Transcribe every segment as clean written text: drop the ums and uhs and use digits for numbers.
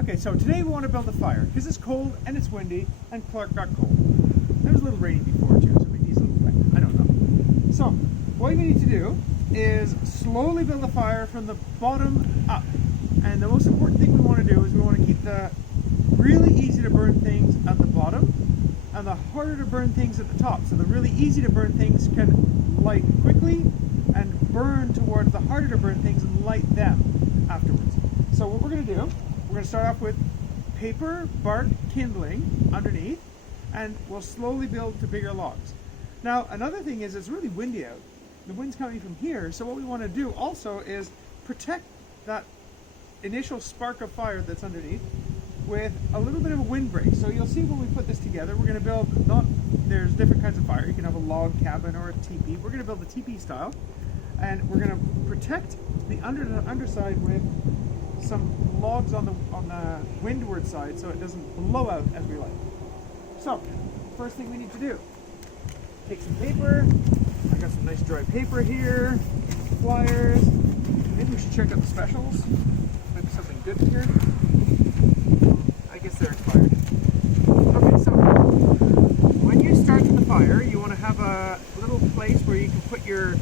Okay, so today we want to build a fire because it's cold and it's windy and Clark got cold. There was a little rainy before too, so maybe he's a little wet. I don't know. So what we need to do is slowly build a fire from the bottom up. And the most important thing we want to do is we want to keep the really easy to burn things at the bottom and the harder to burn things at the top. So the really easy to burn things can light quickly and burn towards the harder to burn things and light them afterwards. So what we're going to do, we're going to start off with paper, bark, kindling underneath, and we'll slowly build to bigger logs. Now another thing is it's really windy out. The wind's coming from here, so what we want to do also is protect that initial spark of fire that's underneath with a little bit of a windbreak. So you'll see when we put this together, we're going to build, there's different kinds of fire. You can have a log cabin or a teepee. We're going to build the teepee style, and we're going to protect the underside with some logs on the windward side so it doesn't blow out as we light. So first thing we need to do, take some paper. I got some nice dry paper here, flyers. Maybe we should check out the specials. Maybe something good here. I guess they're expired. Okay, so when you start the fire, you want to have a little place where you can put your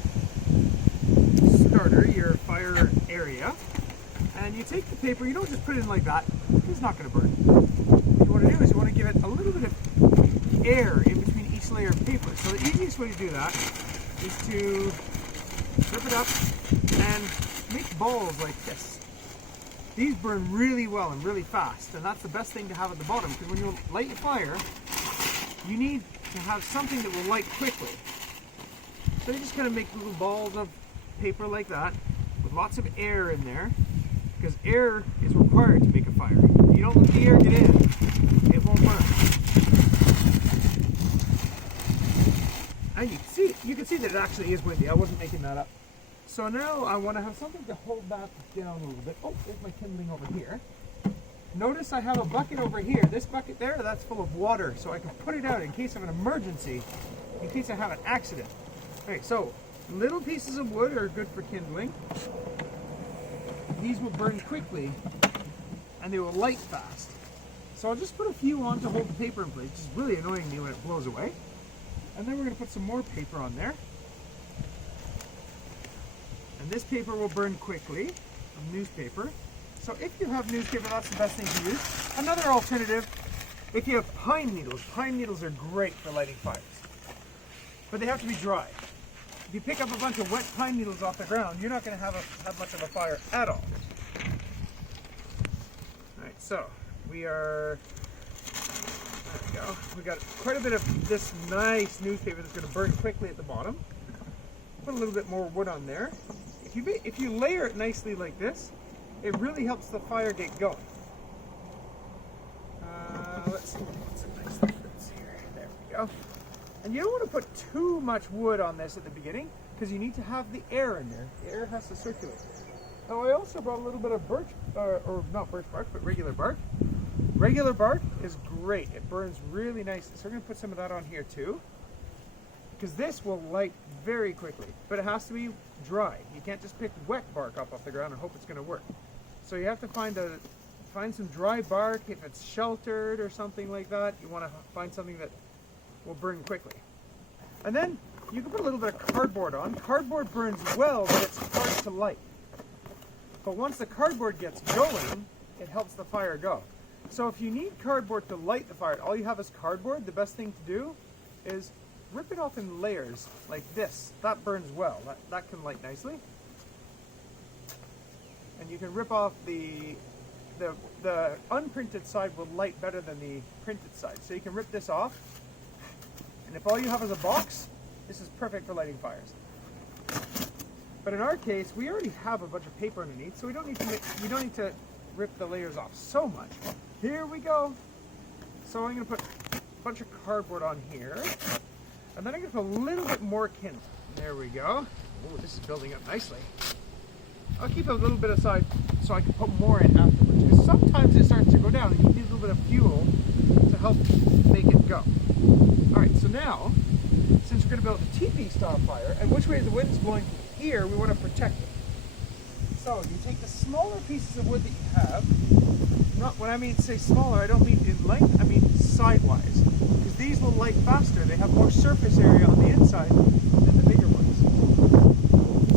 starter, your fire area. And you take the paper, you don't just put it in like that, it's not going to burn. What you want to do is you want to give it a little bit of air in between each layer of paper. So the easiest way to do that is to rip it up and make balls like this. These burn really well and really fast, and that's the best thing to have at the bottom, because when you light your fire, you need to have something that will light quickly. So you just kind of make little balls of paper like that with lots of air in there, because air is required to make a fire. If you don't let the air get in, it won't burn. And you can see that it actually is windy. I wasn't making that up. So now I want to have something to hold that down a little bit. Oh, there's my kindling over here. Notice I have a bucket over here. This bucket there, that's full of water, so I can put it out in case of an emergency, in case I have an accident. Okay, so little pieces of wood are good for kindling. These will burn quickly and they will light fast. So I'll just put a few on to hold the paper in place, which is really annoying me when it blows away. And then we're going to put some more paper on there. And this paper will burn quickly, newspaper. So if you have newspaper, that's the best thing to use. Another alternative, if you have pine needles are great for lighting fires. But they have to be dry. If you pick up a bunch of wet pine needles off the ground, you're not going to have much of a fire at all. Alright, so we are, there we go. We got quite a bit of this nice newspaper that's going to burn quickly at the bottom. Put a little bit more wood on there. If you layer it nicely like this, it really helps the fire get going. Let's see what's a nice difference here. There we go. And you don't want to put too much wood on this at the beginning, because you need to have the air in there. The air has to circulate. Now I also brought a little bit of birch, or not birch bark, but regular bark. Regular bark is great. It burns really nicely. So we're going to put some of that on here too, because this will light very quickly, but it has to be dry. You can't just pick wet bark up off the ground and hope it's going to work. So you have to find some dry bark. If it's sheltered or something like that, you want to find something that will burn quickly. And then you can put a little bit of cardboard on. Cardboard burns well, but it's hard to light. But once the cardboard gets going, it helps the fire go. So if you need cardboard to light the fire, all you have is cardboard, the best thing to do is rip it off in layers like this. That burns well. That can light nicely. And you can rip off the unprinted side will light better than the printed side. So you can rip this off. And if all you have is a box, this is perfect for lighting fires. But in our case, we already have a bunch of paper underneath, so we don't need to rip the layers off so much. Here we go. So I'm going to put a bunch of cardboard on here. And then I'm going to put a little bit more kindling. There we go. Oh, this is building up nicely. I'll keep a little bit aside so I can put more in afterwards, because sometimes it starts to go down and you need a little bit of fuel to help make it go. Alright, so now, since we're going to build a teepee style fire, and which way the wind is blowing here, we want to protect it. So you take the smaller pieces of wood that you have, not when I mean say smaller, I don't mean in length, I mean sidewise. Because these will light faster. They have more surface area on the inside than the bigger ones.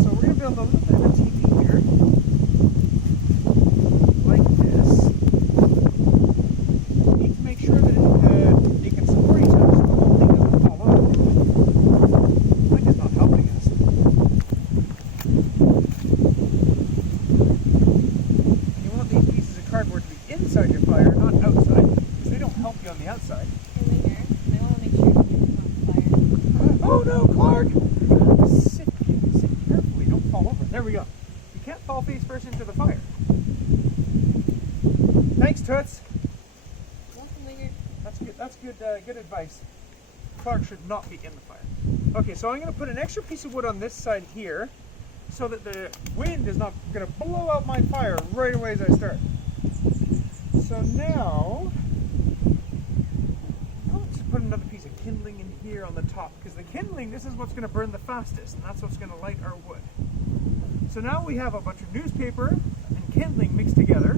So we're going to build a little bit of a teepee here. Like this. We need to make sure that they can support each other so the whole thing doesn't fall over. The wind is not helping us. You want these pieces of cardboard to be inside your fire, not outside, because they don't help you on the outside. Oh no, Clark! Sit carefully, don't fall over. There we go. You can't fall face first into the fire. Thanks, Toots. That's good advice. Clark should not be in the fire. Okay, so I'm going to put an extra piece of wood on this side here so that the wind is not going to blow out my fire right away as I start. So now, let's put another piece of kindling in here on the top, because the kindling, this is what's going to burn the fastest, and that's what's going to light our wood. So now we have a bunch of newspaper and kindling mixed together,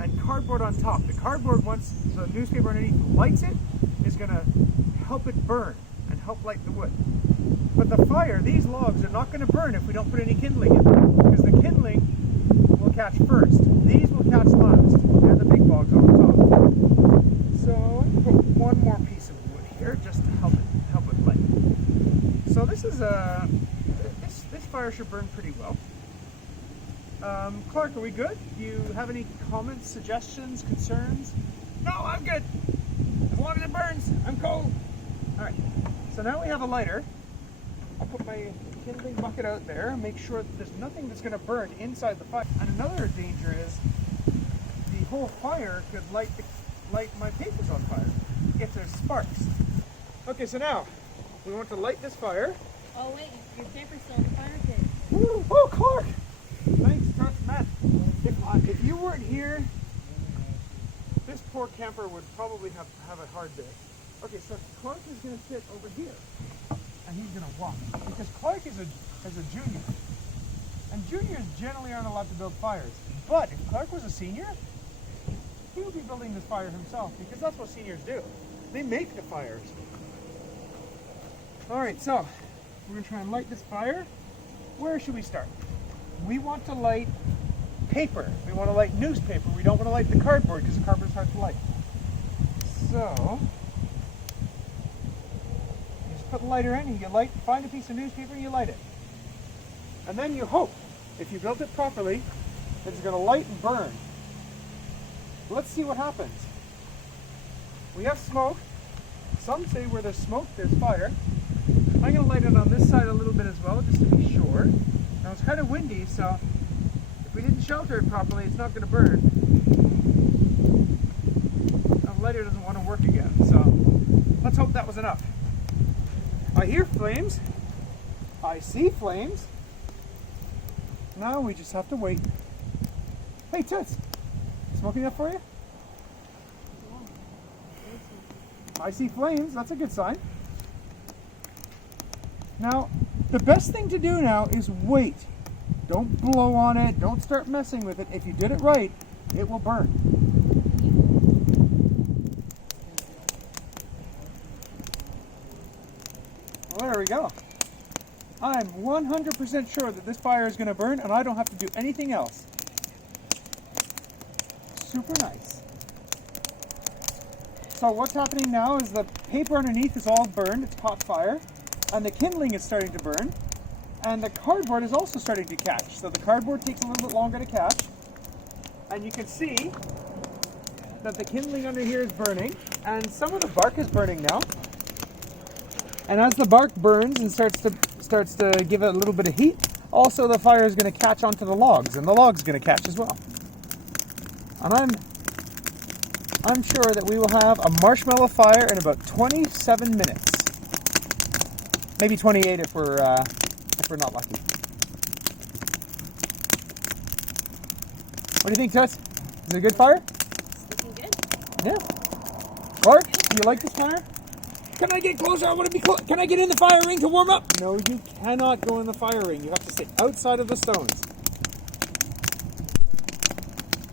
and cardboard on top. The cardboard, once the newspaper underneath lights it, is going to help it burn and help light the wood. But the fire, these logs are not going to burn if we don't put any kindling in them, because the kindling will catch first. These will catch last, and the big logs on the top. So I'm going to put one more piece of wood here just to help it light. So this is this fire should burn pretty well. Clark, are we good? Do you have any comments, suggestions, concerns? No, I'm good. As long as it burns, I'm cold. All right. So now we have a lighter. I'll put my kindling bucket out there and make sure that there's nothing that's going to burn inside the fire. And another danger is the whole fire could light my papers on fire if there's sparks. Okay, so now we want to light this fire. Oh wait, your paper's still in the fire pit. Ooh, oh, Clark! Thanks, Matt. If you weren't here, this poor camper would probably have a hard day. Okay, so Clark is going to sit over here, and he's going to watch. Because Clark is a junior, and juniors generally aren't allowed to build fires. But if Clark was a senior, he would be building this fire himself, because that's what seniors do. They make the fires. All right, so we're going to try and light this fire. Where should we start? We want to light paper. We want to light newspaper. We don't want to light the cardboard because the cardboard is hard to light. So, you just put the lighter in and you find a piece of newspaper and you light it. And then you hope, if you built it properly, that it's going to light and burn. Let's see what happens. We have smoke. Some say where there's smoke, there's fire. I'm going to light it on this side a little bit as well, just to be sure. Now it's kind of windy, so if we didn't shelter it properly, it's not going to burn. The lighter doesn't want to work again, so let's hope that was enough. I hear flames. I see flames. Now we just have to wait. Hey, Toots, smoking up for you? I see flames. That's a good sign. Now, the best thing to do now is wait. Don't blow on it. Don't start messing with it. If you did it right, it will burn. Well, there we go. I'm 100% sure that this fire is going to burn and I don't have to do anything else. Super nice. So what's happening now is the paper underneath is all burned. It's caught fire. And the kindling is starting to burn, and the cardboard is also starting to catch. So the cardboard takes a little bit longer to catch, and you can see that the kindling under here is burning, and some of the bark is burning now. And as the bark burns and starts to give it a little bit of heat, also the fire is going to catch onto the logs, and the logs are going to catch as well. And I'm sure that we will have a marshmallow fire in about 27 minutes. Maybe 28 if we're not lucky. What do you think, Tess? Is it a good fire? It's looking good. Yeah. Clark, do you like this fire? Can I get closer? I want to be close. Can I get in the fire ring to warm up? No, you cannot go in the fire ring. You have to stay outside of the stones.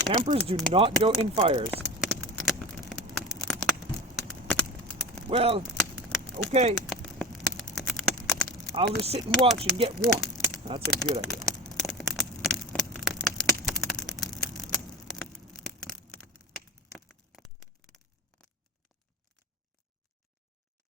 Campers do not go in fires. Well, okay. I'll just sit and watch and get warm. That's a good idea.